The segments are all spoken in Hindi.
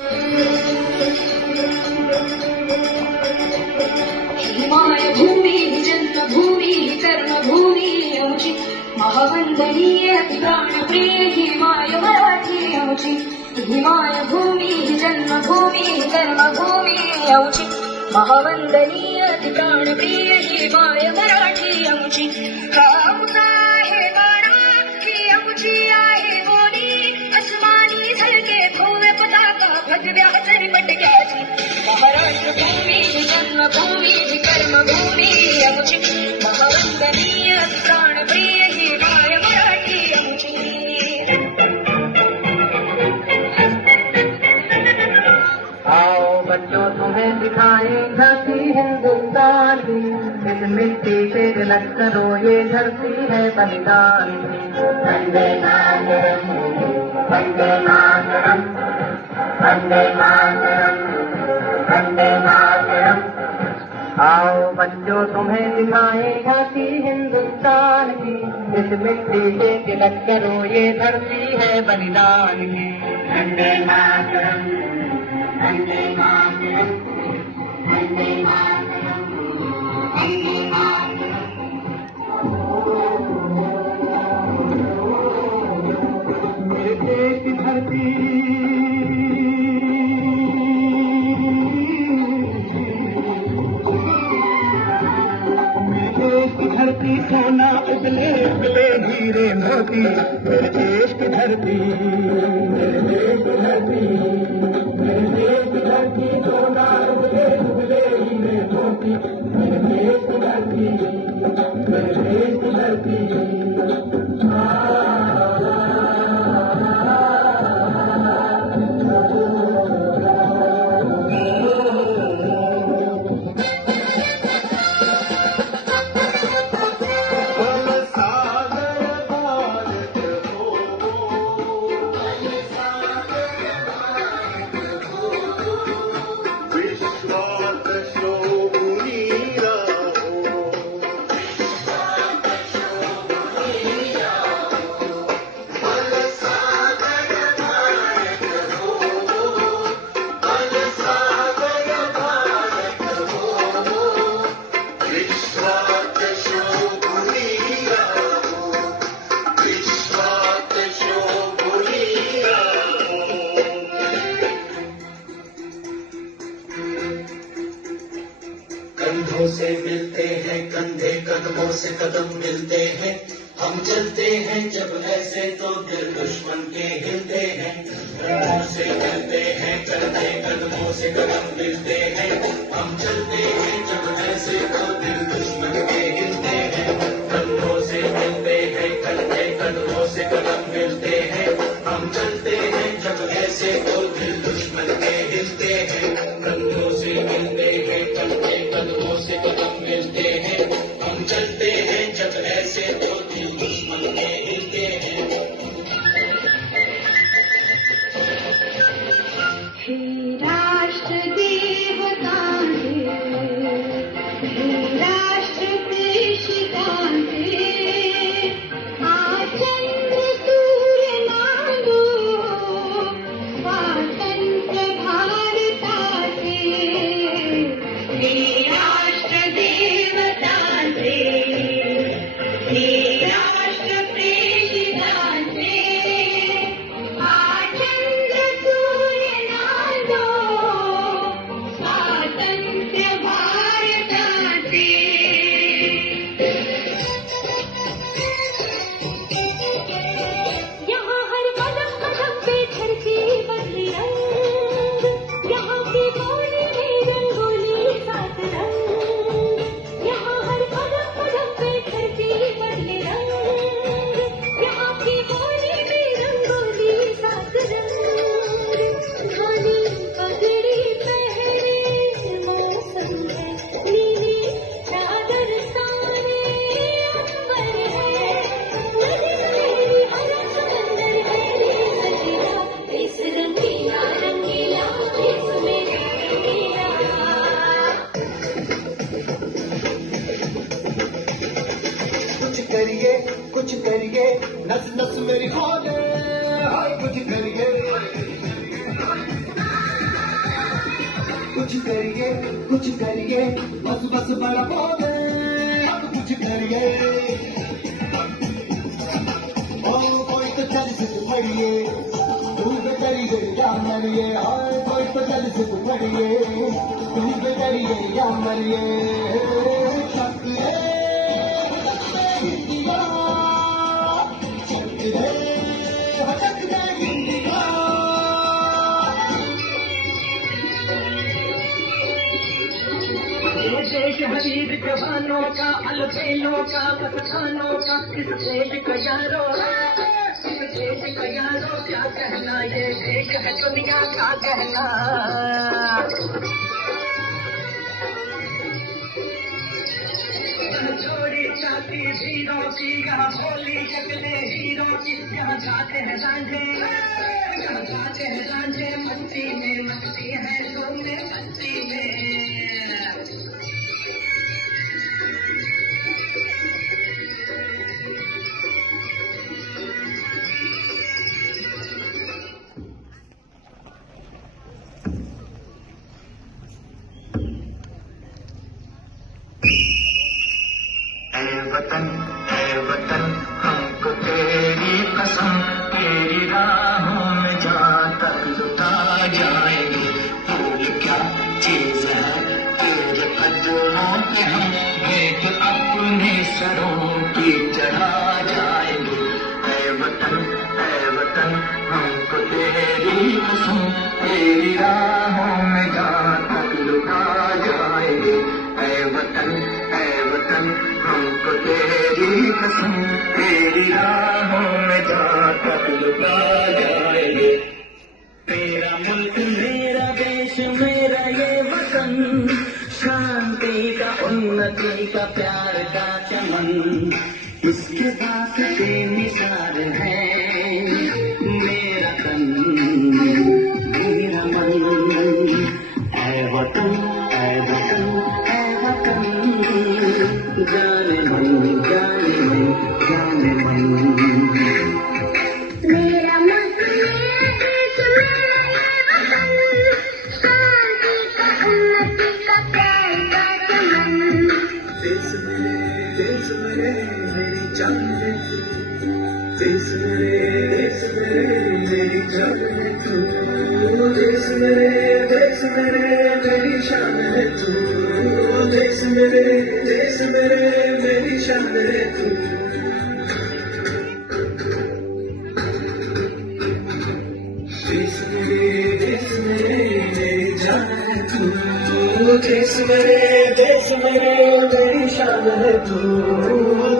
हिमाय भूमी जन्मभूमी कर्मभूमी आमची महावंदनीय प्राणप्रिय हिमाय मराठी आमची हिमाय भूमी जन्मभूमी कर्मभूमी आमची महावंदनीय प्राणप्रिय हिमाय मराठी आमची आमचा आहे वारा ही आमची आहे बोली अस्मानी झलके भव्य पताका भगव्या सरपटक्याची महाराष्ट्र भूमी जन्मभूमी कर्मभूमी आमची महावंदनीय प्राणप्रिय हिमाय मराठी आमची आओ बच्चों तुम्हें दिखाएं धरती हिंदुस्तान की, इस मिट्टी पे तिलक करो ये धरती है बलिदान की। वंदे मातरम वंदे मातरम वंदे मातरम वंदे मातरम। आओ बच्चों तुम्हें दिखाएं धरती हिंदुस्तान की, इस मिट्टी पे तिलक करो ये धरती है बलिदान की। वंदे मातरम वंदे मातरम वंदे मातरम वंदे मातरम। मेरे देश की धरती धरती सोना उगले उगले हीरे मोती, मेरे देश की धरती मेरे देश की धरती मेरे देश की धरती सोना उगले उगले हीरे मोती, मेरे देश की धरती मेरे देश की धरती। कंधों से मिलते हैं कंधे, कदमों से कदम मिलते हैं, हम चलते हैं जब ऐसे तो दिल दुश्मन के हिलते हैं। कंधों से मिलते हैं कंधे, कदमों से कदम मिलते हैं, हम चलते हैं जब ऐसे तो दिल दुश्मन के हिलते हैं। कंधों से मिलते हैं कंधे, कदमों से कदम मिलते हैं, हम चलते हैं जब ऐसे तो दिल दुश्मन के हिलते हैं। कंधों से मिलते हैं कंधे, कदमों से कदम मिलते हैं, हम चलते हैं जब ऐसे तो दिल दुश्मन के हिलते हैं। हे राष्ट्र देवता कुछ करिए, बस बस बड़ा बोले, अब कुछ करिए। ओ कोई तो चल से पड़िए, तू करिए या मरिए, और कोई तो चल से पड़िए, तू करिए या मरिए। चकिए इंडिया, चकिए हटक जाए इंडिया। ये देश हरीर जवानों का, अलबेलों का, पठानों का, इस देश का यारो है, इस देश का यारो क्या कहना, ये देश है दुनिया का कहना। छोड़ी जाती हीरों की, यहाँ बोली शक्लें हीरों की, यहाँ जाते हैं रांझे, यहाँ जाते हैं रांझे, मस्ती में मस्ती है सोने मस्ती में। ऐ वतन हमको तेरी कसम, तेरी राहों में जहाँ तक लुटा जाएंगे। फूल क्या चीज है तेरे कदमों पे, हम भेंट अपने सरों की चढ़ा जाएंगे। ऐ वतन हमको तेरी कसम, तेरी राहों में जहाँ तक लुटा जाएंगे। ऐ वतन हमको तेरी कसम, तेरी राहों में जहाँ तक लुटा जाएंगे। तेरा मुल्क मेरा देश मेरा ये वतन, शांति का उन्नति का प्यार का चमन, इसके पास बेमिसाल है मेरा तन मेरा मन। ऐ वतन ऐ वतन ऐ वतन, जाने मन जाने मन जाने मन। मेरा मुल्क मेरा देश मेरा ये वतन, शांति का उन्नति का प्यार का चमन। देश मेरे मेरी जान है तू, देश मेरे मेरी जान है तू, देश मेरे मेरी शान है तू, देश मेरे मेरी शान है तू। देश मेरे मेरी जान है तू, देश मेरे मेरी शान है तू,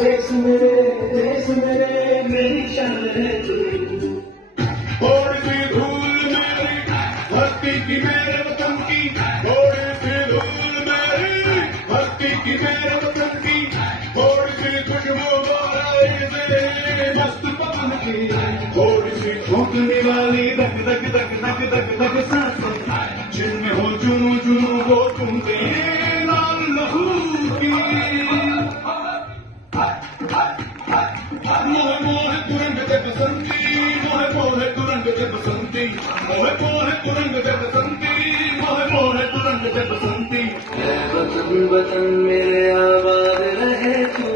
देश मेरे मेरी शान है तू। और की धूल मेरी धरती की मेरे वतन की, और की धूल मेरी धरती की मेरे वतन की, और की खुशबू बाराए मस्त पवन की, और की ठोकने वाली धक धक धक धक धक धक सांसों, जिनमें हो जुनू जुनू वो तुमसे लाल लहू की। मोहे मोहे तुरंग दे बसंती, मोहे मोहे तुरंग दे बसंती, मोहे मोहे तुरंग दे बसंती, मोहे मोहे तुरंग दे बसंती। ऐ वतन वतन मेरे आबाद रहे तू,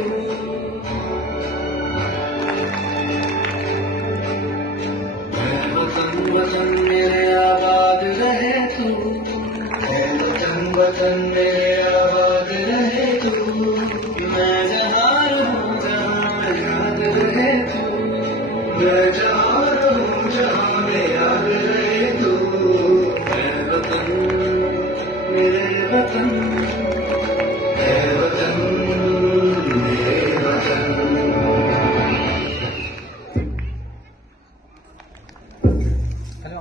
ऐ वतन वतन मेरे आबाद रहे तू, ऐ वतन वतन मेरे आबाद रहे तू। मैं जहाँ रहूँ जहाँ याद रहे तू, मैं जहाँ रहूँ जहाँ में याद रहे तू। ऐ वतन मेरे वतन, ऐ वतन मेरे वतन। हेलो